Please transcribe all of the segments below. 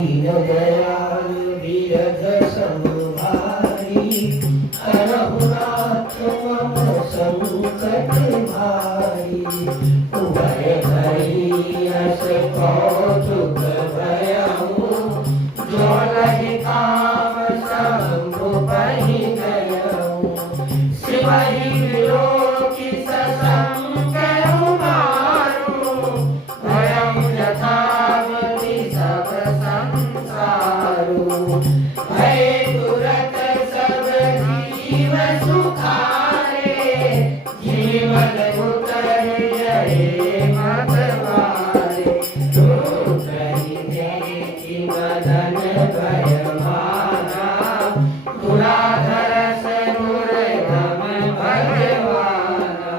दयाल वीरज समभारी रघुनाथ मम संकट भारी उभय भई अस कौतुक भयउ जो लहि काम शंभु बहि गयउ शिवहि विलोकि ससंकरु मारु भयउ यथावति सब भय तुरत सब जीव सुखारे जीवन उतर जय मत मारे तू कही जय की मदन भय माना दुराधर से दुर्गम भगवाना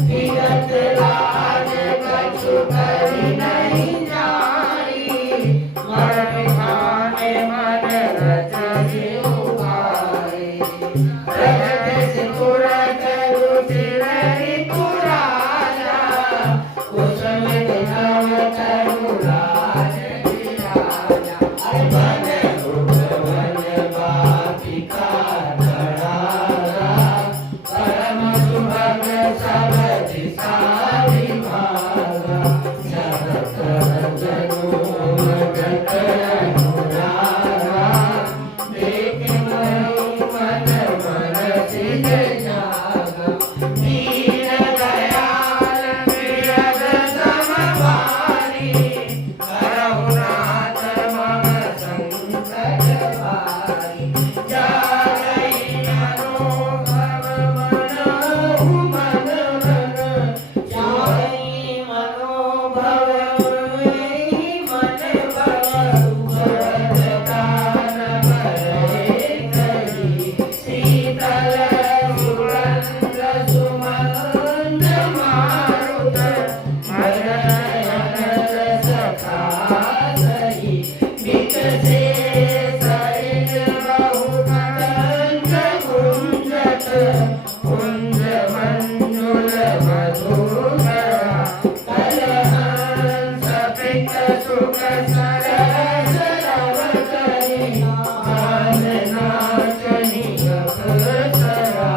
विगत लाज कछु करि नहीं जाई मरण खाने मन रच उगाए प्रगट सिकुर करु चिरहि पुराया कुसुम नव करु राज विराजा वन वन वाटिका धरारा परम सुभग सब दिशा विभागा जगत जनु जगत अनुरागा देख मन मन सिज जागा दीन दयाल वीरज समभारी रघुनाथ मम संकट भारी जागई मनोभव मनोहु मन मन जागई मनोभव मन भव वरदान भरे करी शीतल सुगंध सुमंद मारुत मदन सखा सही विकसे सरित बहुमतंग कुंजत कुंज मंजुल मधुकरा कलहंस पिक सुख सरस रव करी मान नाचनी अप्सरा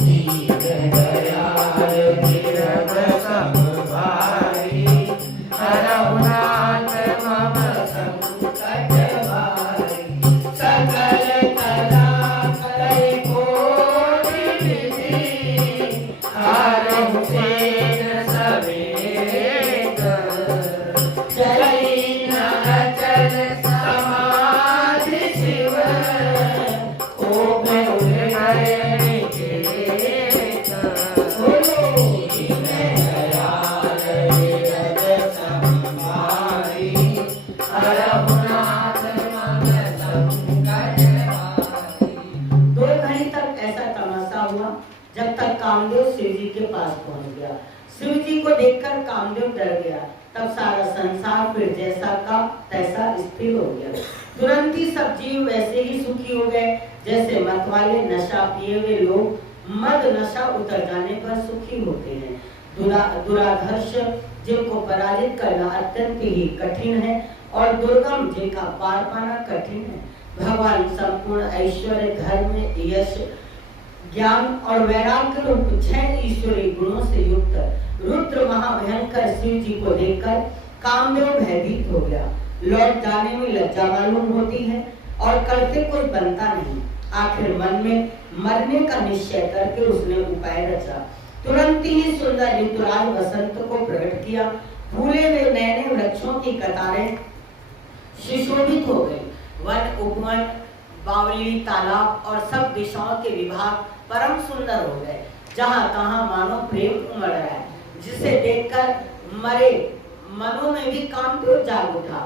दीन दयाल वीरज समभारी रघुनाथ मम संकट भारी सकल कला कलै कोटि विधि हारहु सेन सवेग चलई न अचल समाधि शिव कोपि उदय निकेत बोलो दीन दयाल वीरज समभारी रघुनाथ मम संकट भारी। दो घड़ी तक ऐसा तमाशा हुआ जब तक कामदेव शिव जी के पास पहुंच गया। शिव जी को देखकर कामदेव डर गया। तब सारा संसार फिर जैसा का तैसा स्थिर हो गया। तुरंत ही सब जीव वैसे ही सुखी हो गए जैसे मत वाले नशा पिए हुए लोग मद नशा उतर जाने पर सुखी होते हैं। दुराधर्ष जिनको पराजित करना अत्यंत ही कठिन है और दुर्गम जिनका पार पाना कठिन है। भगवान संपूर्ण ऐश्वर्य धर्म यश ज्ञान और वैराग्य रूप 6 ईश्वरीय गुणों से युक्त रुद्र महाभयंकर शिव जी को देखकर कामदेव भयभीत हो गया। लौट जाने में लज्जा मालूम होती है और करते कुछ बनता नहीं। आखिर मन में मरने का निश्चय करके उसने उपाय रचा। तुरंत ही सुंदर ऋतुराज वसंत को प्रकट किया। फूले हुए नए नए वृक्षों की कतारें सुशोभित हो गई। वन उपवन बावली तालाब और सब दिशाओं के विभाग परम सुंदर हो गए। जहाँ तहाँ मानो प्रेम उमड़ रहा है, जिसे देखकर मरे मनों में भी कामदेव जाग उठा।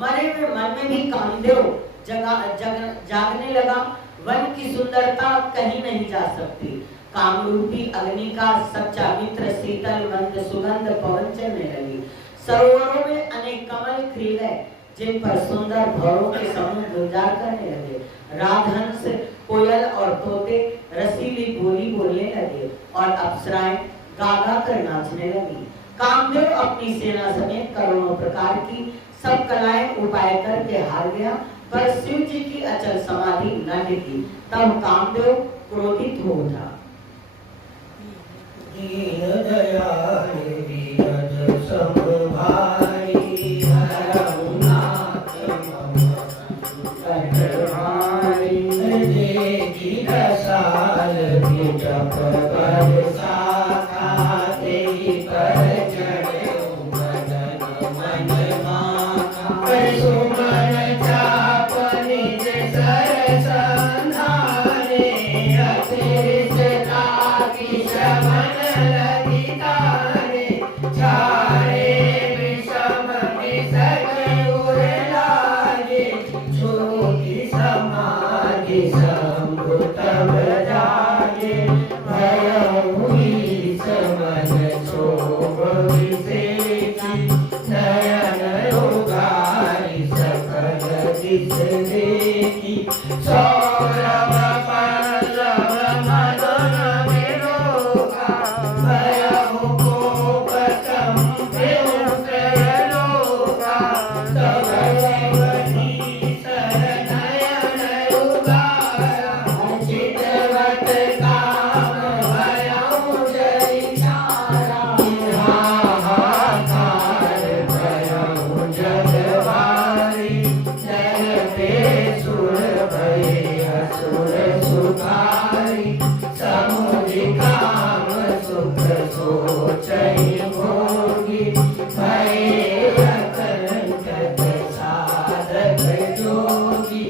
मरे हुए मन में भी कामदेव जागने लगा। वन की सुंदरता कहीं नहीं जा सकती। कामरूपी अग्नि का सच्चा मित्र शीतल मंद सुगंध पवन चलने लगी। सरोवरों में अनेक कमल खिल गए जिन पर सुंदर भौरों के समूह गुंजार करने लगे। राजहंस कोयल और तोते रसीली बोली बोलने लगे और अप्सराएं गा गा कर नाचने लगी। कामदेव अपनी सेना समेत करोड़ों प्रकार की सब कलाएं उपाय करके हार गया, पर शिव जी की अचल समाधि न टिकी। तब कामदेव क्रोधित हो उठा। दीन दयाल वीरज समभाई हरहु नाथ मम संकट हारी। देखी रसाल बिटप बरसाता तेहि पर चढ़ऊ मदन मन माथा। सुमन चाप निज सर संधारे अतिरिक्त ताकी शमन लगितारे। छाड़े विषम विसज उर लागे ज्योति समाधि शंभु तब जागे। भयउ ईश मन क्षोभ विसेची नयन उगारी सकल दिश देखी। सौरभ पल्लव मदन विलोका भयउ कोप कंपेउ त्रैलोका। तब अवधि सर नयन उगारा चितवत काम भयउ जयचारा। हाहाकार भयउ जगवारी जयते सुर भय असुर सुखारी। समुझ काम सुख सोचहि भोगी भय अकंटक साधक जोगी।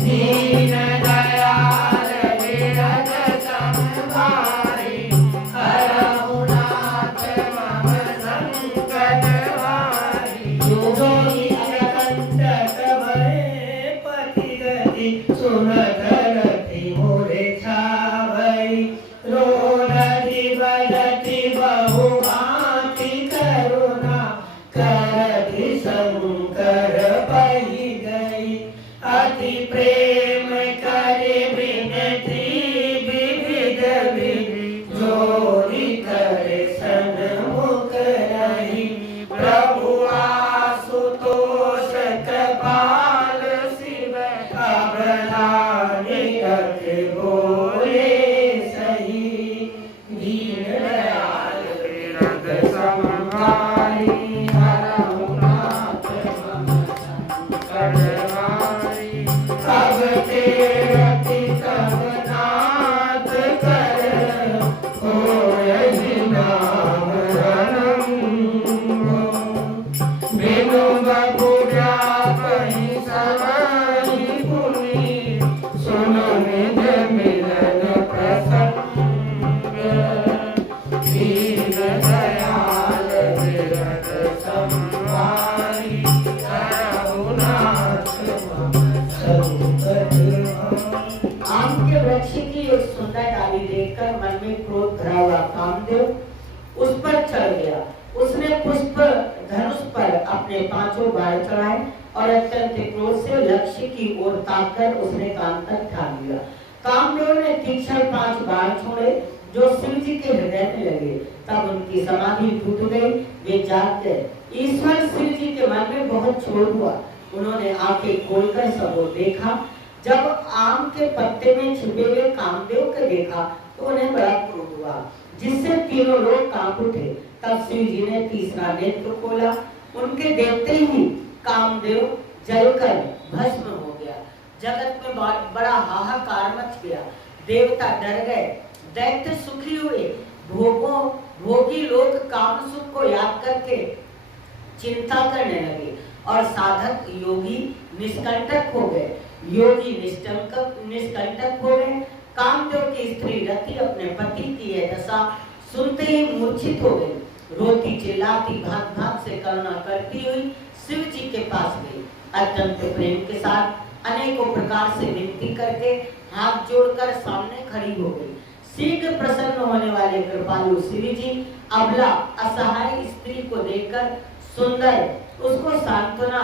दीन दयाल विरज समभाई हरहु नाथ मम संकट हारी। जोगी अकंटक भय पति गति सुनत रति मोरे छावई। रोदति बदति बहु भांति करुणा करति शंकर पहि गई। अति प्रेम करे विनती विविध विधि जोरी करे सन्मुख रही। प्रभु आशुतोष कृपाल शिव अवधानी अति बोले सही। दीन दयाल विरज समभाई हरहु नाथ मम संकट हारी। अब तेरति तब नाथ कर होयहि नाम रनम। बिनु बपुरा कहि सबहि पुनि सुनु निज मिलन प्रसंग। दीन दयाल विरज समभाई हरहु नाथ मम संकट हारी। आम के वृक्ष की एक सुंदर डाली देखकर मन में क्रोध भरा हुआ कामदेव उस पर चढ़ गया। उसने पुष्प धनुष पर अपने पांचों बाण चढ़ाए और अत्यंत क्रोध से लक्ष्य की ओर ताककर उसने कान तक ठान लिया। कामदेव ने तीक्ष्ण 5 बाण छोड़े जो शिव जी के हृदय में लगे। तब उनकी समाधि टूट गई, वे जाग गए। ईश्वर शिव जी के मन में बहुत क्षोभ हुआ। उन्होंने आंखें खोलकर सब ओर देखा। जब आम के पत्ते में छिपे हुए कामदेव को देखा तो उन्हें बड़ा क्रोध हुआ, जिससे तीनों लोग कांप उठे। तब शिव जी ने तीसरा नेत्र खोला। उनके देखते ही कामदेव जलकर भस्म हो गया। जगत में बड़ा हाहाकार मच गया। देवता डर गए, दैत्य सुखी हुए। भोगी लोग काम सुख को याद करके चिंता करने लगे और साधक योगी निष्कंटक हो गए। योगी निष्कंटक हो गए। कामदेव की स्त्री रति अपने पति की यह दशा सुनते ही मूर्छित हो गई। रोती चिल्लाती भाग भाग से करुणा करती हुई शिव जी के पास गई। अत्यंत प्रेम के साथ अनेकों प्रकार से विनती करके हाथ जोड़कर सामने खड़ी हो गई। शीघ्र प्रसन्न होने वाले कृपालु शिव जी अबला असहाय स्त्री को देखकर सुंदर उसको सांत्वना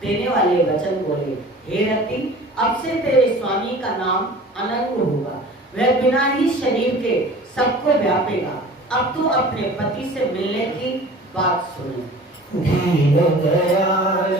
देने वाले वचन बोले, हे रति, अब से तेरे स्वामी का नाम अनंग होगा। वह बिना ही शरीर के सबको व्यापेगा। अब तू अपने पति से मिलने की बात सुन। दीन दयाल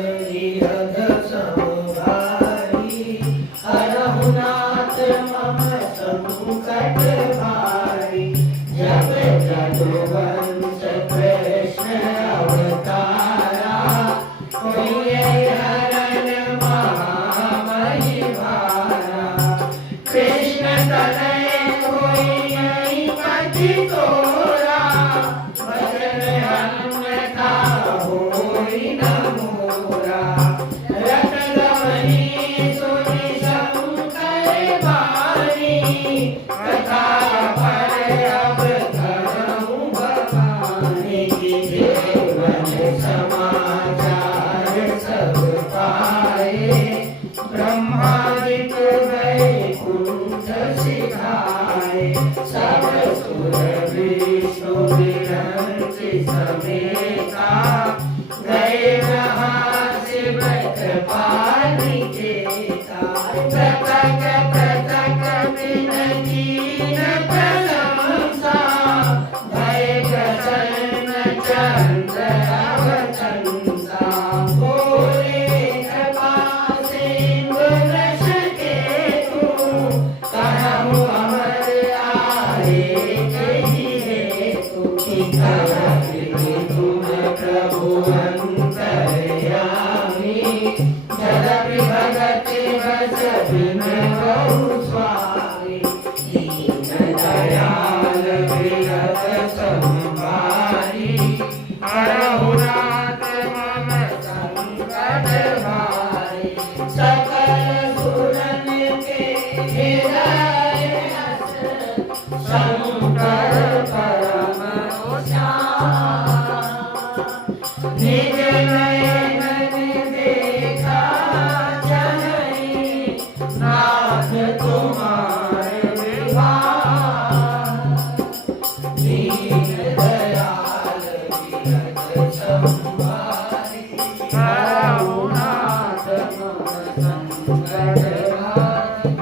कृपा निकेता पृथक पृथक बिन कीन प्रशंसा भय प्रसन्न चंद्र अवतंसा बोले कृपा सिंधु वृष केतु कहु अमर आए कही हेतु की कही तुम प्रभु अंतर्यामी जदपि भगति बस बिन बहु स्वामी दीन दयाल विरत संभारी हरहु नाथ मम संकट भारी सकल सुरन के हृदय रस शंकर परम निज नयन देखा जननी नाथ तुम्हारे विवाह दीन दयाल विरत संभारी हरहु नाथ मम संकट भारी।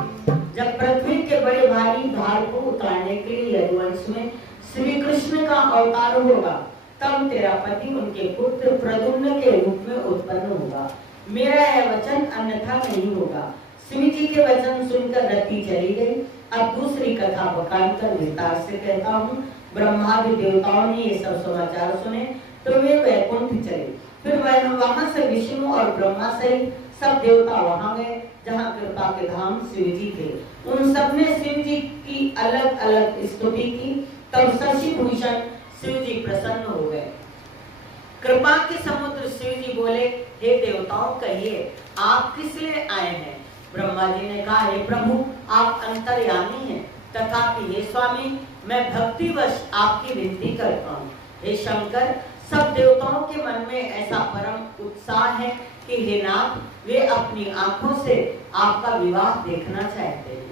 जब पृथ्वी के बड़े भारी भार को उतारने के लिए यदुवंश में श्री कृष्ण का अवतार होगा, तब तेरा पति उनके पुत्र प्रद्युम्न के रूप में उत्पन्न होगा। मेरा यह वचन अन्यथा नहीं होगा। शिव जी के वचन सुनकर रति चली गई। अब दूसरी कथा बखानकर विस्तार से कहता हूँ। ब्रह्मादि देवताओं ने ये सब समाचार सुने तो वे वैकुंठ चले। फिर वहां से विष्णु और ब्रह्मा सहित सब देवता वहां गए जहाँ कृपा के धाम शिव जी थे। उन सब ने शिव जी की अलग अलग स्तुति की। तब शशि भूषण शिव जी प्रसन्न हो गए। कृपा के समुद्र शिव जी बोले, हे देवताओं कहिए आप किस लिए आए हैं? ब्रह्मा जी ने कहा, हे प्रभु आप अंतर्यामी हैं, तथापि हे स्वामी मैं भक्तिवश आपकी विनती करता हूँ। हे शंकर सब देवताओं के मन में ऐसा परम उत्साह है कि हे नाथ वे अपनी आंखों से आपका विवाह देखना चाहते हैं।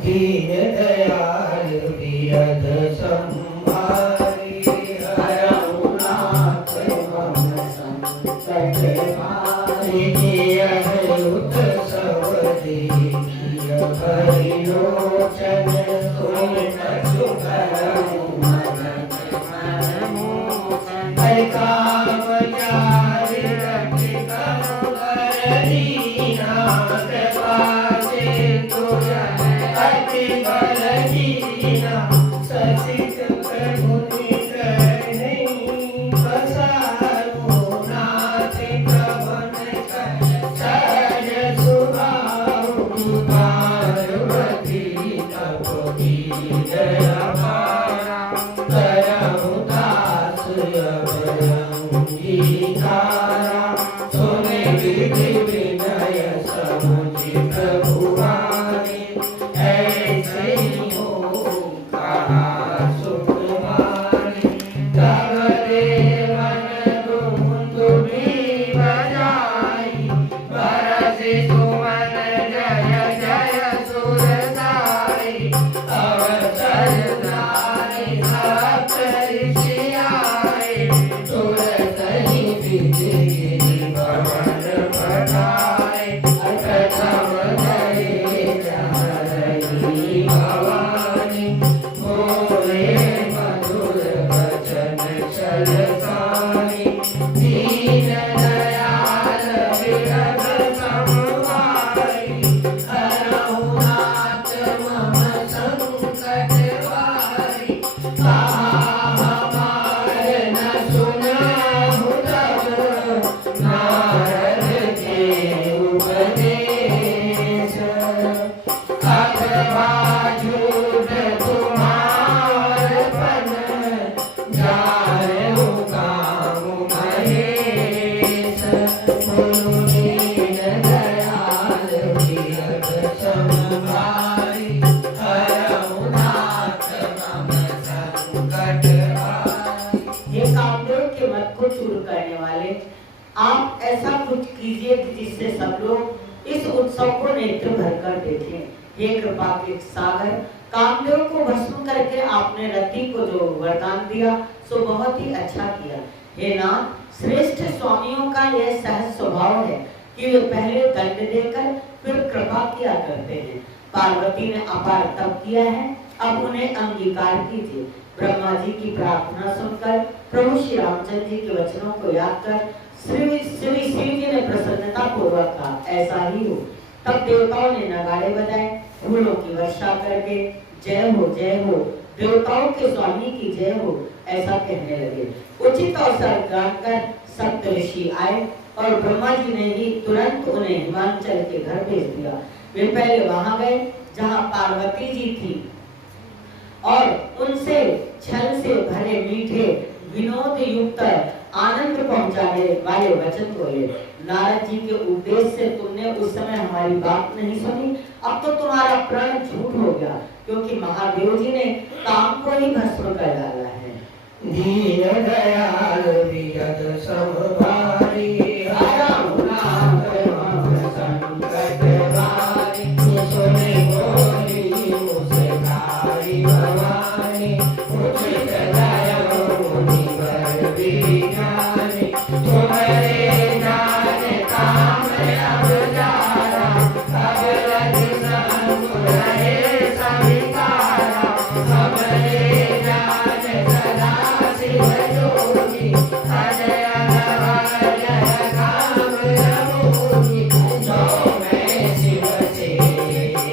दीन दयाल विरध संभारी हरहु नाथ मम संकट भारी अयुत सब देखिय भरि लोचन तुम कछु करहु मन मोहन काम जारि रखि करो कर दीना कृपा से तुझ अति बल दीना सचित प्रभु निकरहि बसारो नाथ प्रभन सहज सुभाव पार्वती तप की दया पारा करहु दास अभयंगीकारा सुने विधि विनय समुझि प्रभुवानी ऐसे हो कहा सुकुमारी तब देवन दुंदुभि बजाई बरसि सुमन जय जय सुर साई अवसर नारी सप्त ऋषि आए तुरत ही विधि भवन पठाए प्रथम धरे जहरहि भवानी बोले मधुर वचन छलसाई दीन दयाल विरध समभाई हरहु नाथ मम संकट भारी हमार न सुनहु तब नारद के उपदेश अथवा झूठ तुम्हार पन जारहु काम महेश बोलो दीन दयाल विरध संभारी हरहु नाथ मम संकट भारी। ये कामदेव के मत को चूर करने वाले आप ऐसा कुछ कीजिए कि जिससे सब लोग इस उत्सव को नेत्र भरकर देखें। हे कृपा के सागर कामदेव को भस्म करके आपने रति को जो वरदान दिया सो बहुत ही अच्छा किया। हे नाथ, श्रेष्ठ स्वामियों का यह सहज स्वभाव है कि वे पहले दंड देकर फिर कृपा किया करते हैं। पार्वती ने अपार तप किया है, अब उन्हें अंगीकार कीजिए। ब्रह्मा जी की प्रार्थना सुनकर प्रभु श्री रामचंद्र जी के वचनों को याद कर श्री शिव जी ने प्रसन्नता पूर्वक कहा, ऐसा ही हो। तब देवताओं ने नगाड़े बजाए, फूलों की वर्षा करके जय हो, देवताओं के स्वामी की जय हो, ऐसा कहने लगे। उचित अवसर जानकर सप्त ऋषि आए और ब्रह्मा जी ने ही तुरंत उन्हें हिमांचल के घर भेज दिया। वे पहले वहां गए जहां पार्वती जी थी और उनसे छल से भरे मीठे विनोद युक्त आनंद पहुंचाने वाले वचन बोले। नारद जी के उपदेश से तुमने उस समय हमारी बात नहीं सुनी, अब तो तुम्हारा प्रण झूठ हो गया, क्योंकि महादेव जी ने काम को ही भस्म कर डाला है। दीन दयाल विगत सब भारी, हरहुनाथ मम संकट भारी। सुनि बोली मुझे भवानी, उचित दया मुनिवर विज्ञानी। तुम्हारे जाने काम अब जारा, अब लग संग रहे सविकारा। हमरे जाने सदा शिव जोगी, अजय अजय काम रमोगी। जो मैं शिव से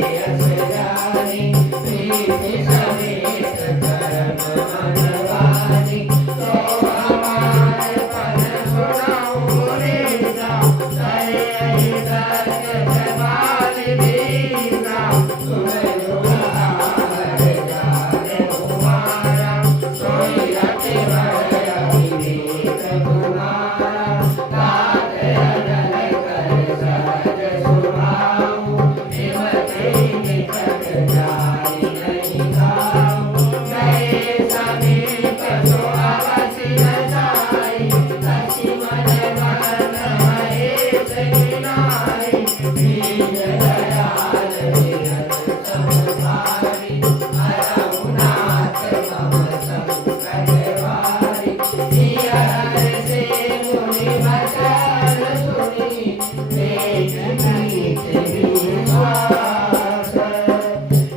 यश जानी, प्रीति समेत करम मनवानी। तो हमार पद सुनाऊं रीता, करे दर्द जबाल बीता। तुम जो हार जाने तुम्हारा, सोई रति भय विवेक तुम्हारा। गात अनल कर सहज सुनाऊं, विमति निकट जाई नहीं खाऊं। गए समीप सो अवश्य जाई, अति मन मन महेश गिनाई। दीन दयाल विगत सब भारी, हरहुनाथ मम संकट भारी। सिया से मुनि वचन सुनी, देख नीत विश्वास।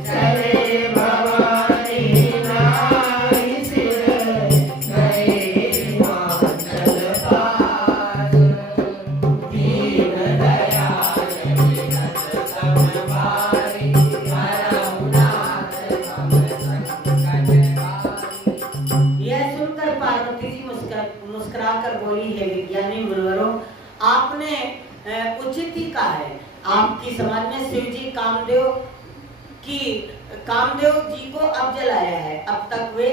चले भवानी नाई सिर, गए हिमाचल पास। दीन दयाल विगत सब भारी, हरहुनाथ मम संकट भारी। यह सुनकर पार्वती जी मुस्कुरा कर बोली, हे विज्ञानी मुनिवरों, आपने उचित ही कहा है। आपकी समझ में शिव जी कामदेव जी को अब जलाया है। अब तक वे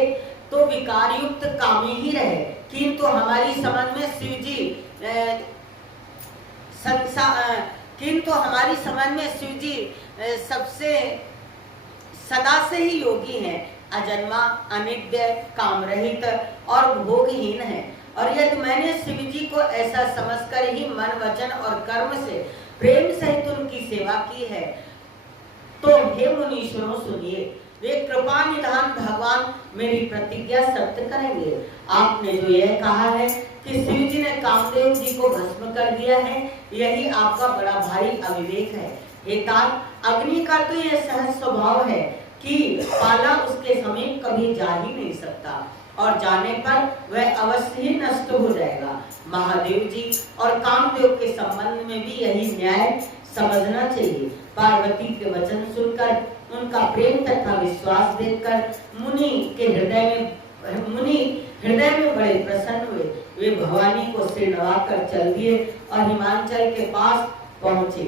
तो विकार युक्त कामी ही रहे, किंतु हमारी समझ में शिव जी सबसे सदा से ही योगी हैं, अजन्मा, अनित्य, काम रहित और भोगहीन है। और यदि मैंने शिव जी को ऐसा समझकर ही मन वचन और कर्म से प्रेम सहित उनकी सेवा की है, तो हे मुनीश्वरों सुनिए, वे कृपा निधान भगवान मेरी प्रतिज्ञा सत्य करेंगे। आपने जो यह कहा है कि शिव जी ने कामदेव जी को भस्म कर दिया है, यही आपका बड़ा भारी अविवेक है। हे तात, अग्नि का तो यह सहज स्वभाव है कि पाला उसके समीप कभी जा ही नहीं सकता, और जाने पर वह अवश्य ही नष्ट हो जाएगा। महादेव जी और कामदेव के संबंध में भी यही न्याय समझना चाहिए। पार्वती के वचन सुनकर, उनका प्रेम तथा विश्वास देखकर मुनि हृदय में बड़े प्रसन्न हुए। वे भवानी को सिर नवाकर चल दिए और हिमांचल के पास पहुंचे।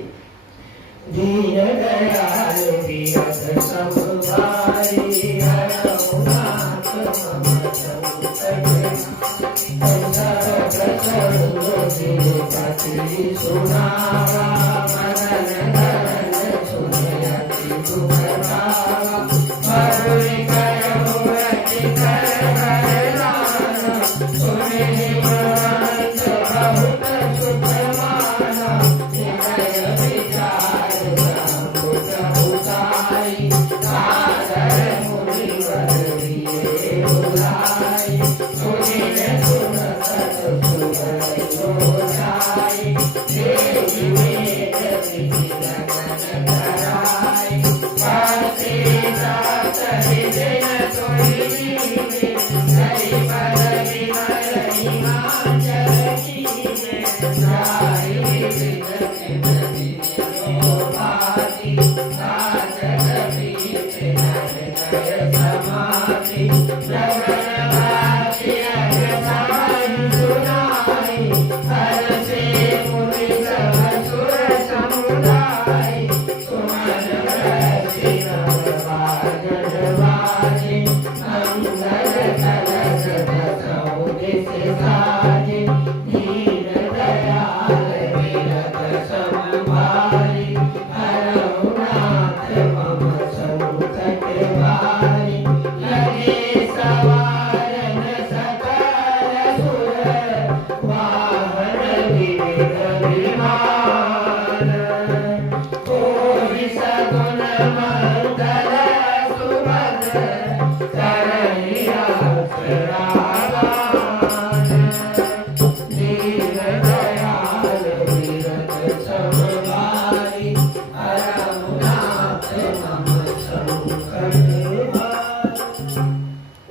दीन दयाल विगत सब भारी, हरहुनाथ मम संकट भारी। सुनावा मनन धरन, सुनयति दुख भावा। मरुनि करहु रति कर करलाना, सुनि महंत बहुत सुख माना। हृदय विचार संकुच उताई, सादर मुनिवर दिए बुलाई। सुनिन सुनत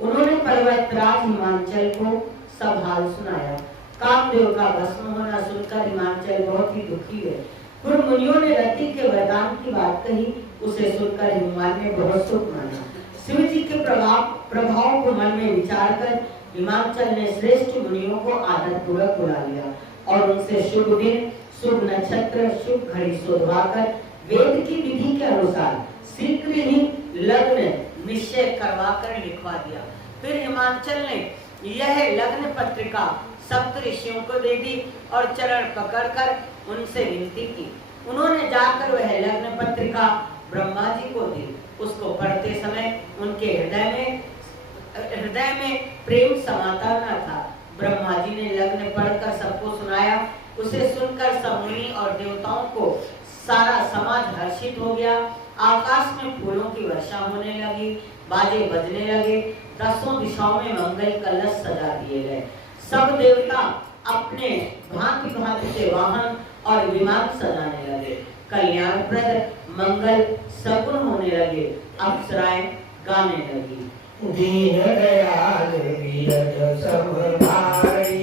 उन्होंने पर्वतराज हिमांचल को सब हाल सुनाया। कामदेव का भस्म होना सुनकर हिमांचल बहुत ही दुखी है। फिर मुनियों ने रति के वरदान की बात कही, उसे सुनकर हिमांचल ने बहुत सुख माना। शिव जी के प्रभाव को मन में विचार कर हिमांचल ने श्रेष्ठ मुनियों को आदर पूर्वक बुला लिया और उनसे शुभ दिन, शुभ नक्षत्र, शुभ घड़ी शोधवाकर वेद की विधि के अनुसार शीघ्र ही लग्न निश्चय करवाकर लिखवा दिया। फिर हिमांचल ने यह लग्न पत्रिका सप्त ऋषियों को दे दी और चरण पकड़कर उनसे विनती की। उन्होंने जाकर वह लग्न पत्रिका ब्रह्मा जी को दी। उसको पढ़ते समय उनके हृदय में प्रेम समाता न था। ब्रह्मा जी ने लग्न पढ़कर सबको सुनाया। उसे सुनकर सब मुनि और देवताओं को सारा समाज हर्षित हो गया। आकाश में फूलों की वर्षा होने लगी, बाजे बजने लगे, दसों दिशाओं में मंगल कलश सजा दिए गए। सब देवता अपने भांति भांति के वाहन और विमान सजाने लगे। कल्याणप्रद मंगल सगुन होने लगे। अप्सराएं गाने लगी। दीन दयाल वीरज सब भाई।